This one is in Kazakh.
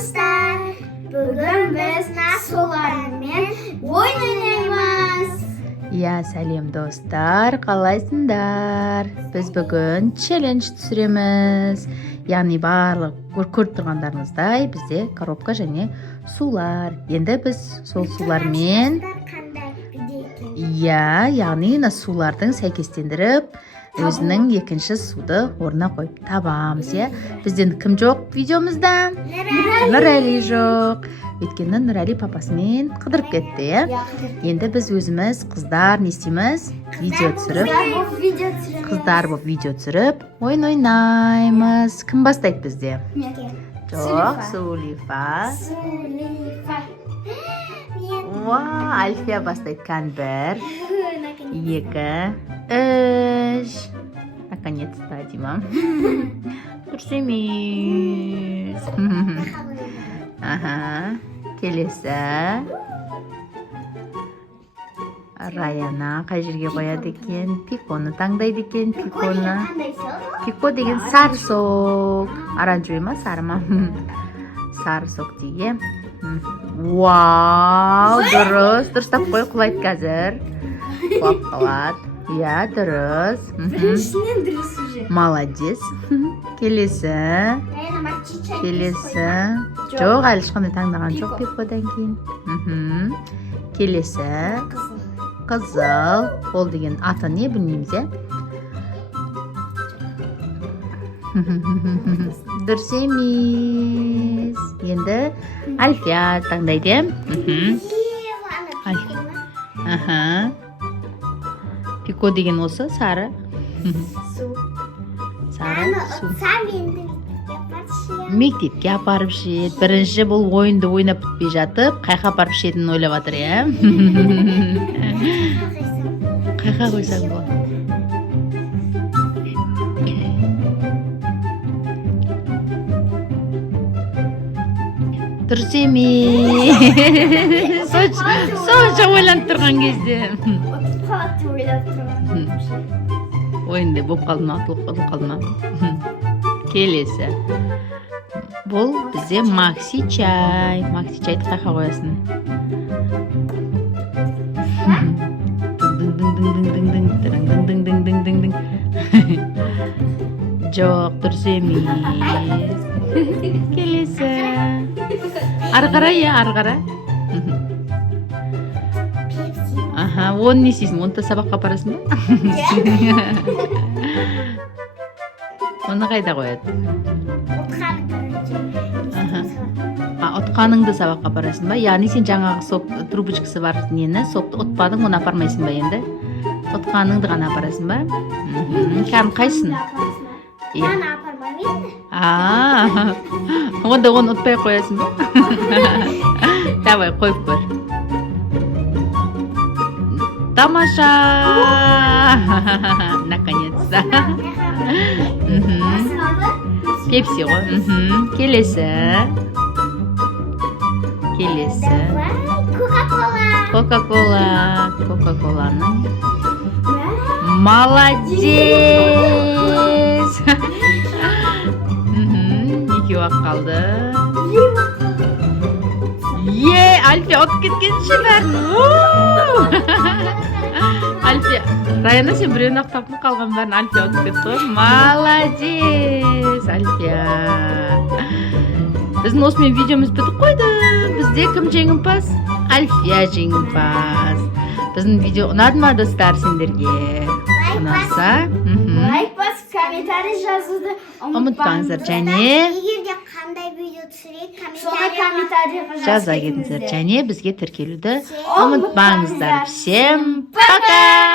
достар. Бүгін біз насулармен ойын ойнаймыз. Сәлем достар, қалайсыңдар? Біз бүгін челлендж түсіреміз. Яғни барлық көріп тұрғандарыңыздай бізде коробка және сулар. Енді біз сол сулармен яғни сулардың сәйкестендіріп өзінің екінші суды орнына қойып табамыз. Бізден кім жоқ видеомызда? Нұрәли жоқ. Өйткені Нұрәли папасымен қыдырып кетті. Енді біз өзіміз қыздар не істейміз? Қыздар болып видео түсіріп, ойын ойнаймыз. Кім бастайды бізде? Жоқ, Сулифа. Альфия бастайды. Бір, екі, үш. Наконец-то, Дима. Дұрыс емес. Келесі. Раяна қай жерге қояды екен? Пиконы таңдайды екен. Пико деген сары сок. Оранжевый ма, сары ма? Сары сок деген. Вау, дұрыс. Дұрыстап қой, құлайды қазір. Құлап қалады. Дұрыс. Молодец. Келесі. Жоқ, әлі ешқандай таңдаған жоқ пикодан кейін. Келесі. Қызыл. Ол деген аты не білмейміз, Дұрыс емес. Енді Альфия таңдайды. Пико деген осы сары. Сары су. Мектепке апарып ішеді. Бірінші бұл ойынды ойнап бітпей жатып, қайқа апарып ішетінін ойлап жатыр, Қайқа қойсаң бұл. Дұрыс емес. Сонша ойланып тұрған кезде. Ойынды болып қалды ма, атылып қалды ма? Келесі. Бұл бізде Макси чай. Макси чайды қайқа қоясың? Жоқ, дұрыс емес. Келесі. Ары қарай, ары қарай. Оны не істейсің? Оны да сабаққа апарасың ба? Оны қайда қояды? Отқаныңды сабаққа апарасың ба? Яғни сен жаңағы сок трубочкасы бар нені, сокты отпадың, оны апармайсың ба енді? Отқаныңды ғана апарасың ба? Кәм қайсын? Мен апармаймын. Онда оны ұтпай қоясың ба? Давай, қойып көр. Тамаша! Наконец-то. Пепси ғой. Келесі. Кока-кола. Кока-коланың. Молодец! Екеу-ақ қалды. Альфия отып кеткенші бәрін. Альфия, Раяна сен біреуін ақтап қалған бәрін Альфия отып кетті. Молодец, Альфия. Біздің осымен видеомыз бітіп қойды. Бізде кім жеңімпаз? Альфия жеңімпаз. Біздің видео ұнады ма достар сендерге? Ұнаса? Лайк басып, комментарий жазуды ұмытпаңыздар. Және егерде қандай видео түсірейік, комментарийға жаза кетіңіздер. Және бізге тіркелуді ұмытпаңыздар. Всем пока!